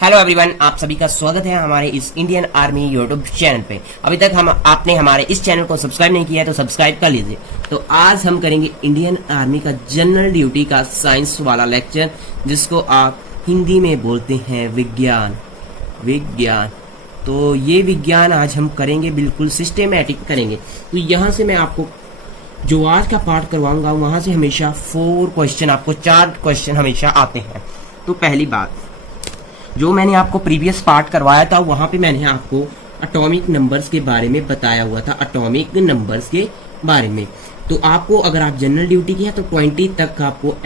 Hello everyone, आप सभी का स्वागत है हमारे इस इंडियन आर्मी यूट्यूब चैनल पे। अभी तक आपने हमारे इस चैनल को सब्सक्राइब नहीं किया है तो सब्सक्राइब कर लीजिए। तो आज हम करेंगे इंडियन आर्मी का जनरल ड्यूटी का साइंस वाला लेक्चर, जिसको आप हिंदी में बोलते हैं विज्ञान। तो ये विज्ञान आज हम करेंगे, बिल्कुल सिस्टेमेटिक करेंगे। तो यहाँ से मैं आपको जो आज का पार्ट करवाऊंगा वहां से हमेशा 4 क्वेश्चन हमेशा आते हैं। तो पहली बात, जो मैंने आपको प्रीवियस पार्ट करवाया था वहां पे मैंने आपको एटॉमिक नंबर्स के बारे में बताया हुआ था, एटॉमिक नंबर्स के बारे में। तो आपको अगर आप जनरल ड्यूटी की है तो 20 तक आपको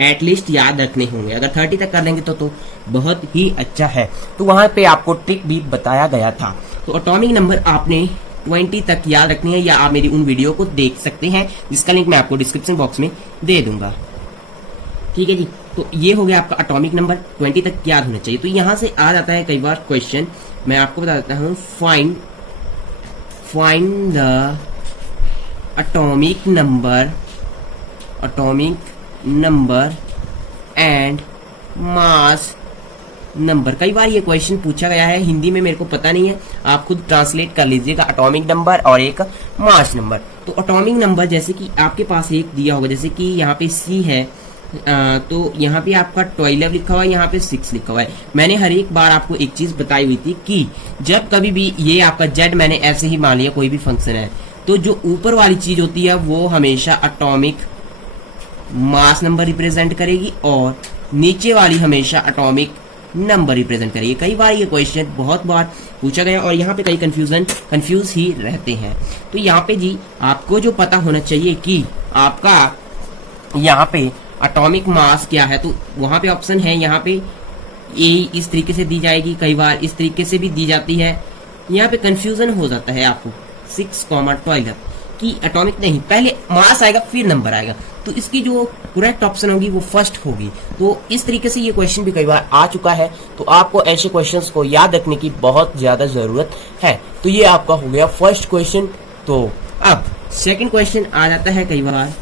एटलीस्ट याद रखने होंगे। अगर 30 तक कर लेंगे तो बहुत ही अच्छा है। तो वहां पे आपको ट्रिक भी बताया गया था। तो एटॉमिक नंबर आपने 20 तक याद रखनी है, या आप मेरी उन वीडियो को देख सकते हैं जिसका लिंक मैं आपको डिस्क्रिप्शन बॉक्स में दे दूंगा। ठीक है जी। तो ये हो गया आपका एटॉमिक नंबर 20 तक याद होना चाहिए। तो यहां से आ जाता है कई बार क्वेश्चन, मैं आपको बता देता हूं। Find the atomic number and mass number. कई बार ये क्वेश्चन पूछा गया है, हिंदी में मेरे को पता नहीं है, आप खुद ट्रांसलेट कर लीजिएगा। एटॉमिक नंबर और एक मास नंबर। तो एटॉमिक नंबर जैसे कि आपके पास एक दिया होगा, जैसे कि यहाँ पे C है, तो यहाँ पे आपका 12 लिखा हुआ है, यहाँ पे 6 लिखा हुआ है। मैंने हर एक बार आपको एक चीज बताई हुई थी कि जब कभी भी ये आपका Z मैंने ऐसे ही मान लिया, कोई भी फंक्शन है, तो जो ऊपर वाली चीज होती है वो हमेशा एटॉमिक मास नंबर रिप्रेजेंट करेगी और नीचे वाली हमेशा एटॉमिक नंबर रिप्रेजेंट करेगी। कई बार ये क्वेश्चन बहुत बार पूछा गया और यहाँ पे कई कंफ्यूज ही रहते हैं। तो यहाँ पे जी आपको जो पता होना चाहिए कि आपका यहाँ पे एटॉमिक मास क्या है। तो वहां पे ऑप्शन है, यहाँ पे ए इस तरीके से दी जाएगी, कई बार इस तरीके से भी दी जाती है। यहाँ पे कंफ्यूजन हो जाता है आपको 6,12 कि एटॉमिक नहीं, पहले मास आएगा फिर नंबर आएगा। तो इसकी जो करेक्ट ऑप्शन होगी वो फर्स्ट होगी। तो इस तरीके से ये क्वेश्चन भी कई बार आ चुका है। तो आपको ऐसे क्वेश्चंस को याद रखने की बहुत ज्यादा जरूरत है। तो ये आपका हो गया फर्स्ट क्वेश्चन। तो अब सेकंड क्वेश्चन आ जाता है कई बार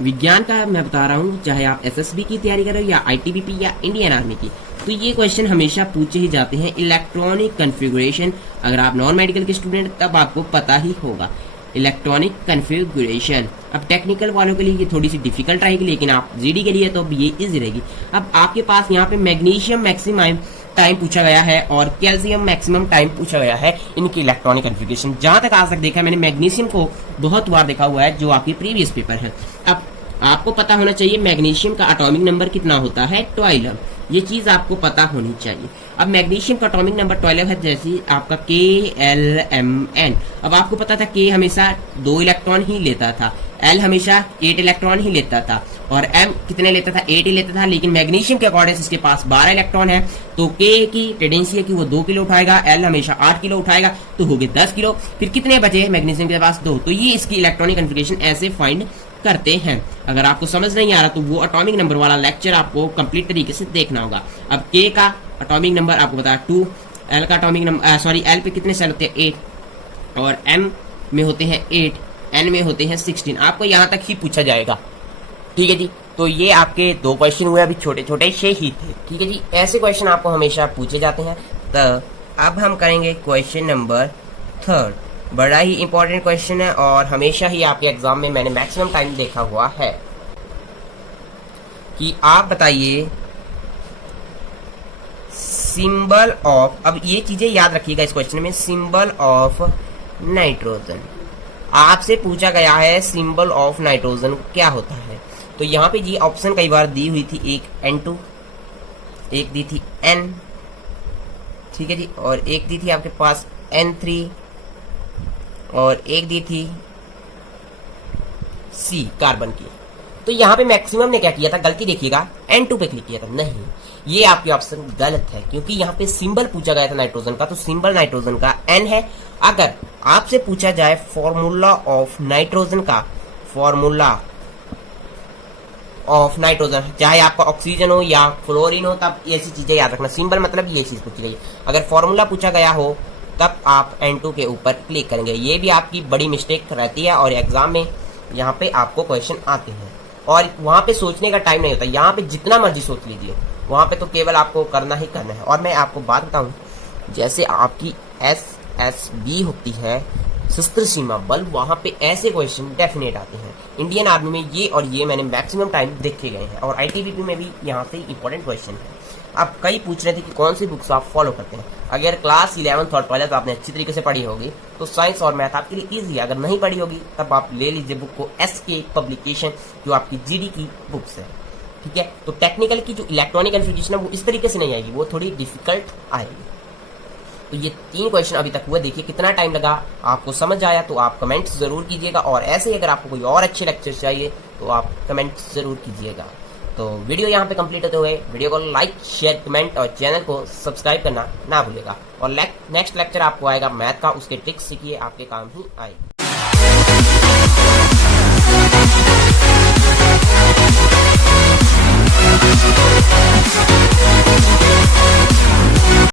विज्ञान का, मैं बता रहा हूँ, चाहे आप एसएसबी की तैयारी कर रहे हो या आईटीबीपी या इंडियन आर्मी की। तो ये क्वेश्चन हमेशा पूछे ही जाते हैं। इलेक्ट्रॉनिक कॉन्फ़िगरेशन, अगर आप नॉन मेडिकल के स्टूडेंट तब आपको पता ही होगा इलेक्ट्रॉनिक कॉन्फ़िगरेशन। अब टेक्निकल वालों के लिए ये थोड़ी सी डिफिकल्ट रहेगी, लेकिन आप जीडी के लिए तो अब ये इजी रहेगी। अब आपके पास यहाँ पे मैग्नीशियम मैक्सिमम टाइम पूछा गया है और कैल्शियम मैक्सिमम टाइम पूछा गया है, इनकी इलेक्ट्रॉनिक कॉन्फ़िगरेशन। जहां तक आज तक देखा है मैंने, मैग्नीशियम को बहुत बार देखा हुआ है, जो आपकी प्रीवियस पेपर है। अब आपको पता होना चाहिए मैग्नीशियम का एटॉमिक नंबर कितना होता है, 12। ये चीज आपको पता होनी चाहिए। अब मैग्नीशियम का एटॉमिक नंबर 12 है, जैसे आपका KLMN। अब आपको पता था K हमेशा 2 इलेक्ट्रॉन ही लेता था, L हमेशा 8 इलेक्ट्रॉन ही लेता था और M कितने लेता था, 8 ही लेता था। लेकिन मैग्नीशियम के अकॉर्डिंग इसके पास 12 इलेक्ट्रॉन है, तो K की टेंडेंसी है कि वो 2 किलो उठाएगा, L हमेशा 8 किलो उठाएगा, तो हो गए 10 किलो। फिर कितने बचे मैग्नीशियम के पास, 2। तो ये इसकी इलेक्ट्रॉनिक कॉन्फ़िगरेशन ऐसे फाइंड करते हैं। अगर आपको समझ नहीं आ रहा तो वो एटॉमिक नंबर वाला लेक्चर आपको कंप्लीट तरीके से देखना होगा। अब K का एटॉमिक नंबर आपको बताया 2, L का एटॉमिक नंबर L पे कितने सेल होते हैं, 8, और M में होते हैं 8, N में होते हैं 16। आपको यहाँ तक ही पूछा जाएगा। ठीक है जी। तो ये आपके 2 क्वेश्चन हुए, अभी छोटे छोटे से ही थे। ठीक है जी, ऐसे क्वेश्चन आपको हमेशा पूछे जाते हैं। तो अब हम करेंगे क्वेश्चन नंबर 3। बड़ा ही इंपॉर्टेंट क्वेश्चन है और हमेशा ही आपके एग्जाम में मैंने मैक्सिमम टाइम देखा हुआ है कि आप बताइए सिंबल ऑफ। अब ये चीजें याद रखिएगा इस क्वेश्चन में, सिंबल ऑफ नाइट्रोजन आपसे पूछा गया है। सिंबल ऑफ नाइट्रोजन क्या होता है? तो यहाँ पे जी ऑप्शन कई बार दी हुई थी, एक N2, एक दी थी N, ठीक है जी, और एक दी थी आपके पास N3 और एक दी थी C कार्बन की। तो यहाँ पे मैक्सिमम ने क्या किया था, गलती देखिएगा, N2 पे क्लिक किया था। नहीं, ये आपकी ऑप्शन गलत है, क्योंकि यहाँ पे सिंबल पूछा गया था नाइट्रोजन का, तो सिंबल नाइट्रोजन का N है। अगर आपसे पूछा जाए फॉर्मूला ऑफ नाइट्रोजन का, फॉर्मूला ऑफ नाइट्रोजन, चाहे आपका ऑक्सीजन हो या फ्लोरीन हो, तब ऐसी चीजें याद रखना। सिंबल मतलब ये चीज पूछी गई। अगर फॉर्मूला पूछा गया हो तब आप N2 के ऊपर क्लिक करेंगे। ये भी आपकी बड़ी मिस्टेक रहती है और एग्जाम में यहाँ पे आपको क्वेश्चन आते हैं और वहां पे सोचने का टाइम नहीं होता। यहाँ पे जितना मर्जी सोच लीजिए, वहाँ पे तो केवल आपको करना ही करना है। और मैं आपको बात बताऊँ, जैसे आपकी SSB होती है, सशस्त्र सीमा बल, वहाँ पे ऐसे क्वेश्चन डेफिनेट आते हैं। इंडियन आर्मी में ये और ये मैंने मैक्सिमम टाइम देखे गए हैं, और ITBP में भी यहाँ से इंपॉर्टेंट क्वेश्चन है। अब कई पूछ रहे थे कि कौन सी बुक्स आप फॉलो करते हैं। अगर क्लास 11th और 12th आपने अच्छी तरीके से पढ़ी होगी तो साइंस और मैथ आपके लिए ईजी है। अगर नहीं पढ़ी होगी तब आप ले लीजिए बुक को, SK पब्लिकेशन, जो आपकी GD की बुक्स है। ठीक है, तो टेक्निकल की जो इलेक्ट्रॉनिक कन्फ्यूजन है वो इस तरीके से नहीं आएगी, वो थोड़ी डिफिकल्ट आएगी। तो ये 3 क्वेश्चन अभी तक हुए। देखिए कितना टाइम लगा, आपको समझ आया तो आप कमेंट्स जरूर कीजिएगा, और ऐसे ही अगर आपको कोई और अच्छे लेक्चर चाहिए तो आप कमेंट्स जरूर कीजिएगा। तो वीडियो यहाँ पे कंप्लीट होते हुए वीडियो को लाइक, शेयर, कमेंट और चैनल को सब्सक्राइब करना ना भूलिएगा। और नेक्स्ट लेक्चर आपको आएगा मैथ का, उसके ट्रिक्स सीखिए, आपके काम ही आएगी।